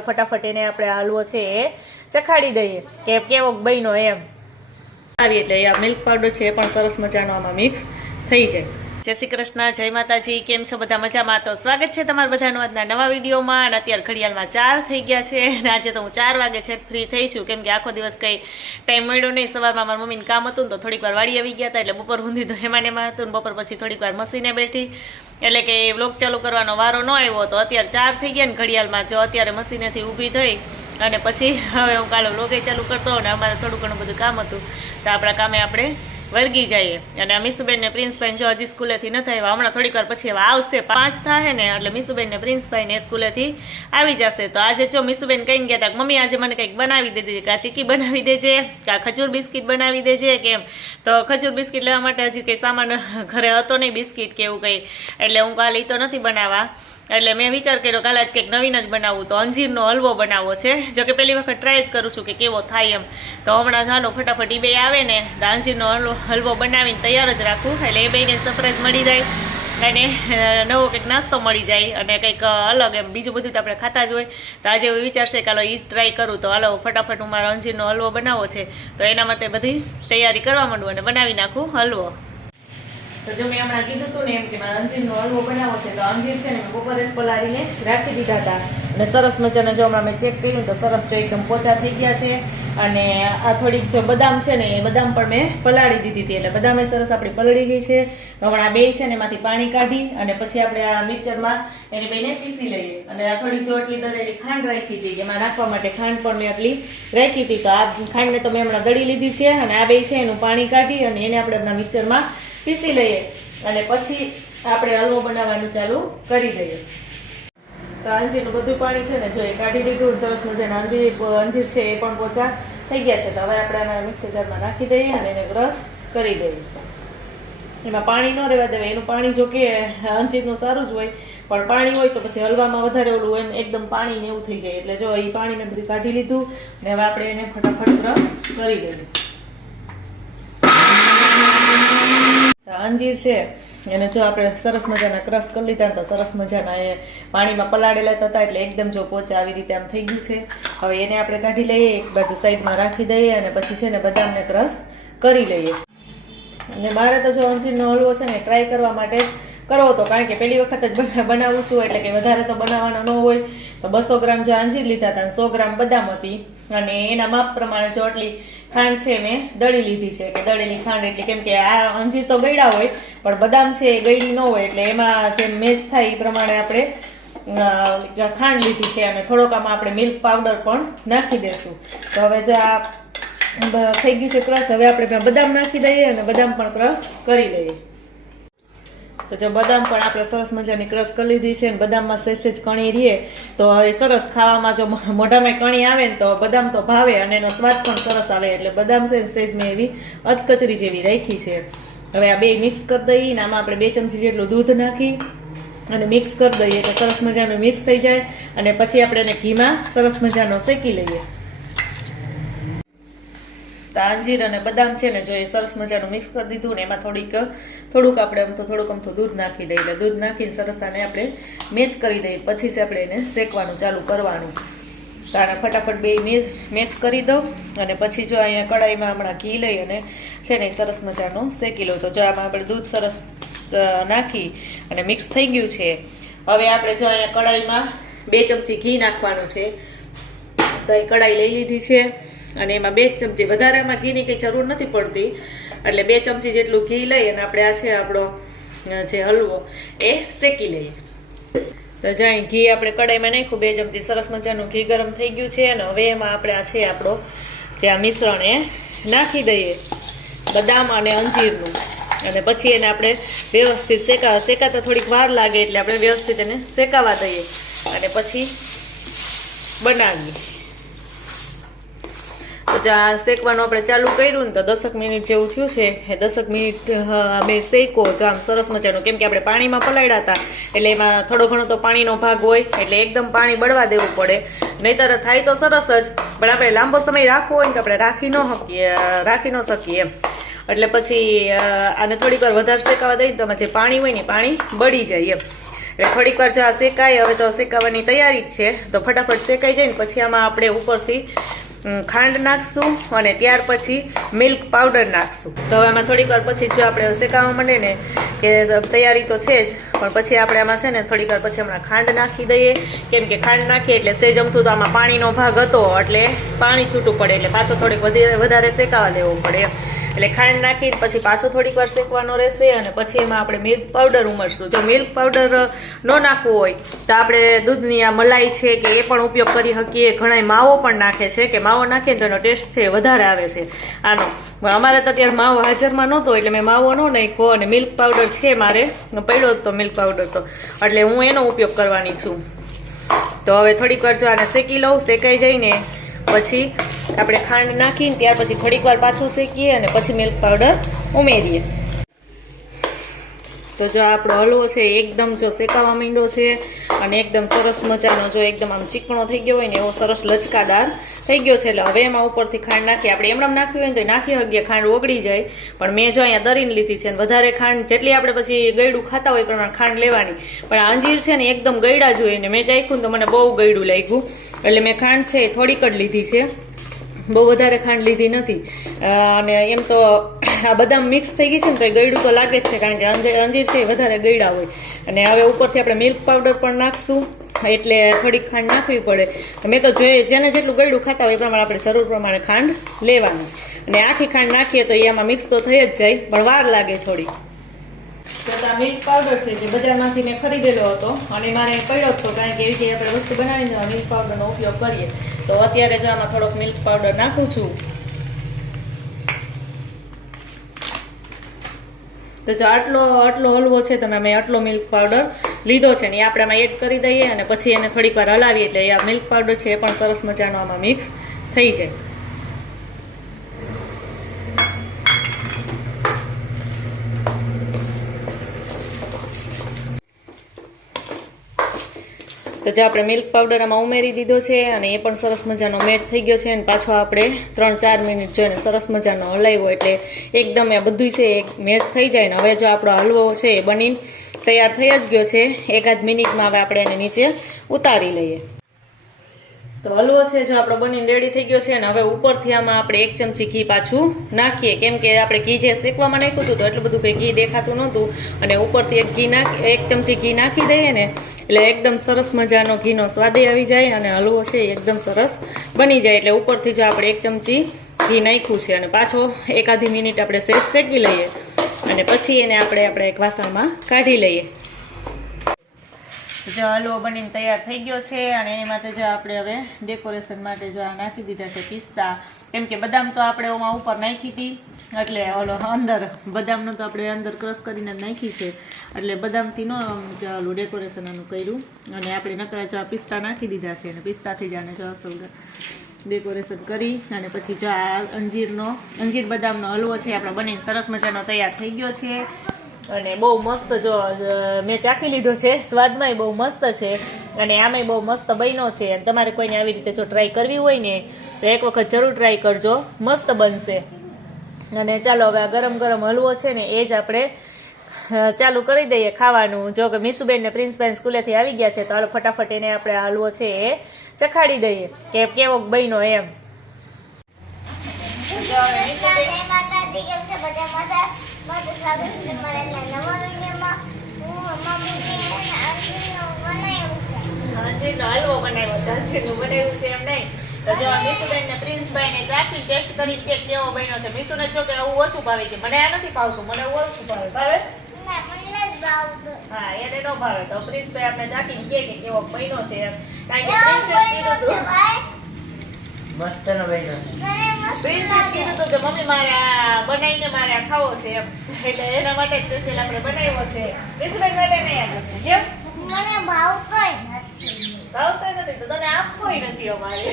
ફટાફટ એને આપણે હલવો છે એ ચખાડી દઈએ કે કેવો બન્યો એમ આવી એટલે આ મિલ્ક પાવડર છે એ પણ સરસ મજાનો આમાં મિક્સ થઈ જાય। જય શ્રી કૃષ્ણ, જય માતાજી, કેમ છો બધા મજામાં? તો સ્વાગત છે તમારા બધાનું આજના નવા વિડીયોમાં। અને અત્યારે ઘડિયાળમાં 4 થઈ ગયા છે અને આજે તો હું 4 વાગે છે ફ્રી થઈ છું, કેમ કે આખો દિવસ કંઈ ટાઈમ મળ્યો નહીં। સવારમાં મારા મમ્મીને કામ હતું તો થોડીક વાર વાડી આવી ગયા હતા, એટલે બપોર સુધી તો એમાં હતું ને બપોર પછી થોડીક વાર મશીને બેઠી, એટલે કે વ્લોગ ચાલુ કરવાનો વારો ન આવ્યો। તો અત્યારે 4 થઈ ગયા ને ઘડિયાળમાં, જો અત્યારે મશીનેથી ઊભી થઈ અને પછી હવે હું કાલે વ્લોગે ચાલુ કરતો અને અમારે થોડું ઘણું બધું કામ હતું તો આપણા કામે આપણે વર્ગી જઈએ। અને આ મીસુબેન ને પ્રિન્સભાઈ જો હજી સ્કૂલેથી નથી આવ્યા, હમણાં થોડીક વાર પછી આવશે, 5 થાય ને એટલે મીસુબેન ને પ્રિન્સભાઈ ને સ્કૂલેથી આવી જશે। તો આજે જો મીસુબેન કહીને ગયા હતા કે મમ્મી આજે મને કંઈક બનાવી દેજે, કે આ ચીકી બનાવી દેજે, કે આ ખજૂર બિસ્કિટ બનાવી દેજે કેમ। તો ખજૂર બિસ્કિટ લેવા માટે હજી કંઈ સામાન ઘરે હતો નહીં, બિસ્કિટ કે એવું કંઈ, એટલે હું કાલે ઈ તો નથી બનાવવા, એટલે મેં વિચાર કર્યો કાલે આજ કંઈક નવીન જ બનાવવું, તો અંજીરનો હલવો બનાવવો છે। જો કે પહેલી વખત ટ્રાય જ કરું છું કે કેવો થાય એમ, તો હમણાં ચાલો ફટાફટ ઈ બે આવે ને તો અંજીરનો હલવો બનાવીને તૈયાર જ રાખું, એટલે એ બેને સરપ્રાઈઝ મળી જાય અને નવો કંઈક નાસ્તો મળી જાય અને કંઈક અલગ એમ, બીજું બધું તો આપણે ખાતા જ હોય। તો આજે એવું વિચારશે કે હાલો એ ટ્રાય કરું, તો હાલો ફટાફટ હું મારો અંજીરનો હલવો બનાવવો છે, તો એના માટે બધી તૈયારી કરવા માંડું અને બનાવી નાખું હલવો। તો જો મેં હમણાં કીધું હતું ને એમ કે મારા અંજીરનો હલવો બનાવવો છે, તો અંજીર છે ને મેં બપોરે જ પલાળીને રાખી દીધા હતા અને સરસ મજાના જો હમણાં મેં ચેક કર્યું તો સરસ જો એકદમ પોચા થઈ ગયા છે। અને આ થોડીક જો બદામ છે ને એ બદામ પણ મેં પલાળી દીધી હતી, એટલે બદામે સરસ આપણી પલળી ગઈ છે। હમણાં બે છે ને એમાંથી પાણી કાઢી અને પછી આપણે આ મિક્સરમાં એને બેને પીસી લઈએ। અને આ થોડીક જો એટલી દળેલી ખાંડ રાખી હતી, એમાં નાખવા માટે ખાંડ પણ મેં આટલી રાખી હતી, તો આ ખાંડને તો મેં હમણાં દળી લીધી છે અને આ બે છે એનું પાણી કાઢી અને એને આપણે આપણા મિક્સરમાં પીસી લઈએ અને પછી આપણે હલવો બનાવવાનું ચાલુ કરી દઈએ। તો અંજીરનું બધું પાણી છે ને જો એ કાઢી લીધું, સરસ મજાના અંજીર છે એ પણ પોચા થઈ ગયા છે। તો હવે આપણે આના મિક્સર જારમાં નાખી દઈએ અને એને ક્રશ કરી દઈએ। એમાં પાણી ન રહેવા દેવાય, એનું પાણી જો કે અંજીરનું સારું જ હોય, પણ પાણી હોય તો પછી હલવામાં વધારે ઓલું એમ એકદમ પાણી ને એવું થઈ જાય, એટલે જો એ પાણી મેં બધું કાઢી લીધું ને હવે આપણે એને ફટાફટ ક્રશ કરી દઈએ। અંજીર છે એને જો આપણે સરસ મજાના ક્રશ કરી લીધા, તો સરસ મજાના એ પાણીમાં પલાળેલા હતા એટલે એકદમ જો પોચા આવી રીતે આમ થઈ ગયું છે। હવે એને આપણે કાઢી લઈએ, એક બાજુ સાઈડમાં રાખી દઈએ અને પછી છે ને બદામને ક્રશ કરી લઈએ। અને મારે તો જો અંજીરનો હલવો છે ને ટ્રાય કરવા માટે કરવો હતો, કારણ કે પહેલી વખત જ બનાવું છું, એટલે કે વધારે તો બનાવવાનો ન હોય। તો 200 ગ્રામ જો અંજીર લીધા હતા, 100 ગ્રામ બદામ હતી અને એના માપ પ્રમાણે જો આટલી ખાંડ છે મેં દળી લીધી છે, કે દળેલી ખાંડ એટલે કેમ કે આ અંજીર તો ગળ્યા હોય પણ બદામ છે એ ગળી ન હોય, એટલે એમાં જે મેચ થાય એ પ્રમાણે આપણે ખાંડ લીધી છે અને થોડોક આમાં આપણે મિલ્ક પાવડર પણ નાખી દઈશું। તો હવે જો આ થઈ ગયું છે ક્રશ, હવે આપણે બદામ નાખી દઈએ અને બદામ પણ ક્રશ કરી લઈએ। તો જો બદામ પણ આપણે સરસ મજાની ક્રશ કરી લીધી છે, બદામમાં સહેજ કણી રહીએ તો એ સરસ ખાવામાં જો મોઢામાં કણી આવે ને તો બદામ તો ભાવે અને એનો સ્વાદ પણ સરસ આવે, એટલે બદામ છે સહેજ મેં એવી અધકચરી જેવી રાખી છે। હવે આ બે મિક્સ કરી દઈએ, આમાં આપણે 2 ચમચી જેટલું દૂધ નાખી અને મિક્સ કરી દઈએ તો સરસ મજાનું મિક્સ થઈ જાય અને પછી આપણે એને ઘીમાં સરસ મજાનો શેકી લઈએ। તો અંજીર અને બદામ છે ને જો એ સરસ મજાનું મિક્સ કરી દીધું ને એમાં થોડુંક આપણે આમ તો દૂધ નાખી દઈએ, એટલે દૂધ નાખીને સરસ આને આપણે મેચ કરી દઈએ, પછી છે આપણે એને શેકવાનું ચાલુ કરવાનું। તો આને ફટાફટ બે મેચ કરી દઉં અને પછી જો અહીંયા કડાઈમાં હમણાં ઘી લઈ અને છે ને સરસ મજાનું શેકી લઉં। તો જો આમાં આપણે દૂધ સરસ નાખી અને મિક્સ થઈ ગયું છે। હવે આપણે જો અહીંયા કડાઈમાં 2 ચમચી ઘી નાખવાનું છે, તો એ કડાઈ લઈ લીધી છે અને એમાં 2 ચમચી, વધારેમાં ઘીની કંઈ જરૂર નથી પડતી, એટલે 2 ચમચી જેટલું ઘી લઈ અને આપણે આ છે આપણો જે હલવો એ શેકી લઈએ। તો જ્યાં ઘી આપણે કડાઈમાં નાખ્યું 2 ચમચી, સરસ મજાનું ઘી ગરમ થઈ ગયું છે અને હવે એમાં આપણે આ છે આપણો જે આ મિશ્રણ એ નાખી દઈએ, બદામ અને અંજીરનું, અને પછી એને આપણે વ્યવસ્થિત શેકાતા થોડીક વાર લાગે એટલે આપણે વ્યવસ્થિત એને શેકાવા દઈએ અને પછી બનાવીએ। તો જો આ શેકવાનું આપણે ચાલુ કર્યું ને તો 10 મિનિટ જેવું થયું છે, એ 10 મિનિટ અમે શેકો જો આમ સરસ મજાનું, કેમ કે આપણે પાણીમાં પલાળ્યા હતા એટલે એમાં થોડો ઘણો તો પાણીનો ભાગ હોય, એટલે એકદમ પાણી બળવા દેવું પડે, નહીંતર થાય તો સરસ જ, પણ આપણે લાંબો સમય રાખવો હોય ને તો આપણે રાખી ન શકીએ એમ, એટલે પછી આને થોડીક વાર વધારે શેકાવા દઈએ તો જે પાણી હોય ને પાણી બળી જાય એમ। એટલે થોડીક વાર જો આ શેકાય, હવે તો શેકાવાની તૈયારી જ છે, તો ફટાફટ શેકાઈ જાય ને પછી આમાં આપણે ઉપરથી ખાંડ નાખશું અને ત્યાર પછી મિલ્ક પાવડર નાખશું. તો હવે આમાં થોડીક વાર પછી જો આપણે શેકાવા માંડે ને કે તૈયારી તો છે જ, પણ પછી આપણે આમાં છે ને થોડીક વાર પછી હમણાં ખાંડ નાખી દઈએ, કેમ કે ખાંડ નાખીએ એટલે સેજ અમથું તો આમાં પાણીનો ભાગ હતો એટલે પાણી છૂટું પડે, એટલે પાછો થોડીક વધારે શેકાવા દેવો પડે. એટલે ખાંડ નાખીને પછી પાછો થોડીક વાર શેકવાનો રહેશે અને પછી એમાં આપણે મિલ્ક પાવડર ઉમેરશું. જો મિલ્ક પાવડર ન નાખવું હોય તો આપણે દૂધની આ મલાઈ છે કે એ પણ ઉપયોગ કરી શકીએ. ઘણા માવો પણ નાખે છે, કે માવો નાખીએ તો એનો ટેસ્ટ છે વધારે આવે છે આનો. પણ અમારે તો અત્યારે માવો હાજરમાં નહોતો એટલે મેં માવો ન નાખ્યો, અને મિલ્ક પાવડર છે મારે પડ્યો હતો મિલ્ક પાવડર તો, એટલે હું એનો ઉપયોગ કરવાની છું. તો હવે થોડીક વાર જો આને શેકી લઉં, શેકાઈ જાય ને પછી આપણે ખાંડ નાખીને ત્યાર પછી થોડીક વાર પાછું શેકીએ અને પછી મિલ્ક પાવડર ઉમેરીએ. તો જો આપણો હલવો છે એકદમ જો શેકાવા માંડ્યો છે અને એકદમ સરસ મજાનો જો એકદમ આમ ચીકણો થઈ ગયો હોય ને એવો સરસ લચકાદાર થઈ ગયો છે. એટલે હવે એમાં ઉપરથી ખાંડ નાખીએ. આપણે એમનામ નાખ્યું હોય ને તો નાખી શકીએ, ખાંડ ઓગળી જાય, પણ મેં જો અહીંયા દરીને લીધી છે. વધારે ખાંડ જેટલી આપણે પછી ગળ્યું ખાતા હોય પ્રમાણે ખાંડ લેવાની, પણ આ અંજીર છે ને એકદમ ગળ્યા જ હોય ને મેં ચાખ્યું ને તો મને બહુ ગળ્યું લાગ્યું, એટલે મેં ખાંડ છે એ થોડીક જ લીધી છે, બહુ વધારે ખાંડ લીધી નથી. અને એમ તો આ બદામ મિક્સ થઈ ગઈ છે ને તો ગળ્યું તો લાગે જ છે, કારણ કે અંજીર છે એ વધારે ગળ્યા હોય. અને હવે ઉપરથી આપણે મિલ્ક પાવડર પણ નાખશું, એટલે થોડીક ખાંડ નાખવી પડે. મેં તો જોઈએ જેને જેટલું ગળ્યું ખાતા હોય એ પ્રમાણે આપણે જરૂર પ્રમાણે ખાંડ લેવાની. અને આખી ખાંડ નાખીએ તો એમાં મિક્સ તો થઈ જ જાય, પણ વાર લાગે થોડી. તો આ મિલ્ક પાવડર છે જે બજારમાંથી મેં ખરીદેલો હતો અને મારે પડ્યો હતો, કારણ કે એવી આપણે વસ્તુ બનાવીને મિલ્ક પાવડરનો ઉપયોગ કરીએ. તો અત્યારે જો આમાં થોડોક મિલ્ક પાવડર નાખું છું. તો જો આટલો હલવો છે તમે મેં આટલો મિલ્ક પાવડર લીધો છે ને એ આપણે આમાં એડ કરી દઈએ અને પછી એને થોડીક વાર હલાવીએ એટલે આ મિલ્ક પાવડર છે એ પણ સરસ મજાનો આમાં મિક્સ થઈ જાય. તો જે આપણે મિલ્ક પાવડર આમાં ઉમેરી દીધો છે અને એ પણ સરસ મજાનો મેચ થઈ ગયો છે. અને પાછો આપણે 3-4 મિનિટ જોઈને સરસ મજાનો હલાવ્યો એટલે એકદમ આ બધું છે એક મેચ થઈ જાય ને હવે જો આપણો હલવો છે એ બનીને તૈયાર થઈ જ ગયો છે. એકાદ મિનિટમાં હવે આપણે એને નીચે ઉતારી લઈએ. તો હલવો છે જો આપણો બનીને રેડી થઈ ગયો છે. અને હવે ઉપરથી આમાં આપણે 1 ચમચી ઘી પાછું નાખીએ, કેમ કે આપણે ઘી જે શેકવામાં નાખ્યું હતું તો એટલું બધું કંઈ ઘી દેખાતું નહોતું, અને ઉપરથી 1 ચમચી ઘી નાખી દઈએ ને એટલે એકદમ સરસ મજાનો ઘીનો સ્વાદ આવી જાય અને હલવો છે એકદમ સરસ બની જાય. એટલે ઉપરથી જો આપણે 1 ચમચી ઘી નાખ્યું છે અને પાછો એકાદી મિનિટ આપણે શેકી લઈએ અને પછી એને આપણે એક વાસણમાં કાઢી લઈએ. જો હલવો બનીને તૈયાર થઈ ગયો છે અને એની માટે જો આપણે હવે ડેકોરેશન માટે જો આ નાખી દીધા છે પિસ્તા, કેમ કે બદામ તો આપણે ઓમાં ઉપર નાખી હતી એટલે ઓલો અંદર બદામનું તો આપણે અંદર ક્રશ કરીને નાખી છે એટલે બદામથી ન ઓલું ડેકોરેશન આનું કર્યું. અને આપણે નકરા જો આ પિસ્તા નાખી દીધા છે અને પિસ્તાથી જ આને જો અસલ ડેકોરેશન કરી અને પછી જો આ અંજીર બદામનો હલવો છે આપણે બનીને સરસ મજાનો તૈયાર થઈ ગયો છે. અને બહુ મસ્ત જો મેં ચાખી લીધો છે, સ્વાદમાંય બહુ મસ્ત છે અને આમાંય બહુ મસ્ત બન્યો છે. અને તમારે કોઈને આવી રીતે જો ટ્રાય કરવી હોય ને તો એક વખત જરૂર ટ્રાય કરજો, મસ્ત બનશે. અને ચાલો હવે આ ગરમ ગરમ હલવો છે ને એ જ આપણે ચાલુ કરી દઈએ ખાવાનું. જો કે મીસુબેન ને પ્રિન્સબેન સ્કૂલેથી આવી ગયા છે તો હાલો ફટાફટ એને આપણે આ હલવો છે એ ચખાડી દઈએ કે કેવો બન્યો એમ. હલવો બનાવ્યો છે, અંજીરનું બનાવ્યું છે એમ નહીં. તો જો મીસુબેન ને પ્રિન્સભાઈ ને ચાખી ટેસ્ટ કરી કે કેવો બન્યો છે. મીસુને જો કે આવું ઓછું ભાવે, કે મને આ નથી ભાવતું, મને ઓછું ભાવે. ભાવે? હા, એને ન ભાવે. તો પ્રિન્સભાઈ આપણે ચાખી કે કેવો બન્યો છે એમ, કારણ કે પ્રિન્સે કીધું હતું મસ્ત નો બન્યો. પ્રિન્સે કીધું હતું કે મમ્મી મારે આ બનાવીને મારે આ ખાવો છે એમ, એટલે એના માટે સ્પેશિયલ આપણે બનાવ્યો છે. મીસુબેન માટે નહીં કેમ મને ભાવતોય નથી. ભાવતો નથી તો તને આપવોય નથી અમારે.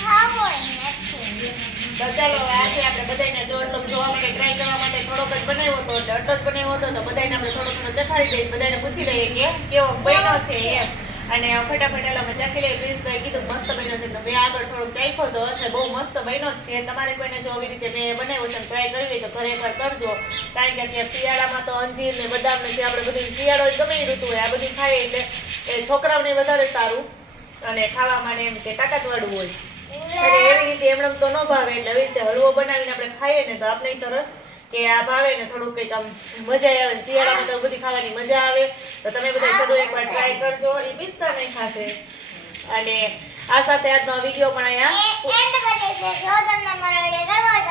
ખાવોય નથી. તો ચાલો આજે આપણે બધાને જો એટલો જોવા માટે ટ્રાય કરવા માટે થોડોક જ બનાવ્યો હતો, એટલે આટલો જ બનાવ્યો હતો તો બધાને આપણે થોડો ચખાડી દઈએ, બધાને પૂછી લઈએ કે કેવો બન્યો છે એમ. અને ફટાફટ એલા મેં ચાખી લઈ પ્રિન્સભાઈ કીધું મસ્ત બન્યો છે એટલે મેં આગળ થોડુંક ચાખ્યો તો એટલે બહુ મસ્ત બન્યો જ છે. તમારે કોઈને જો આવી રીતે મેં બનાવ્યો છે ટ્રાય કરવી હોય તો ઘરે એકવાર કરજો. કારણ કે અત્યારે શિયાળામાં તો અંજીર ને બદામ ને જે આપણે બધું શિયાળો જ ગમે એ ઋતુ હોય આ બધું ખાઈએ એટલે એ છોકરાઓને વધારે સારું અને ખાવામાં ને એમ કે તાકાતવાળું હોય. અને એવી રીતે એમણે તો ન ભાવે એટલે આવી રીતે હળવો બનાવીને આપણે ખાઈએ ને તો આપણે સરસ કે આ ભાવે ને થોડું કંઈક આમ મજા આવે. શિયાળામાં તો બધી ખાવાની મજા આવે તો તમે બધા જરૂર એકવાર ટ્રાય કરજો. એ પિસ્તા નહીં ખાશે. અને આ સાથે આજનો વિડીયો પણ અહીંયા એન્ડ કરીએ છીએ. જો તમને મારો વિડીયો ગમ્યો હોય તો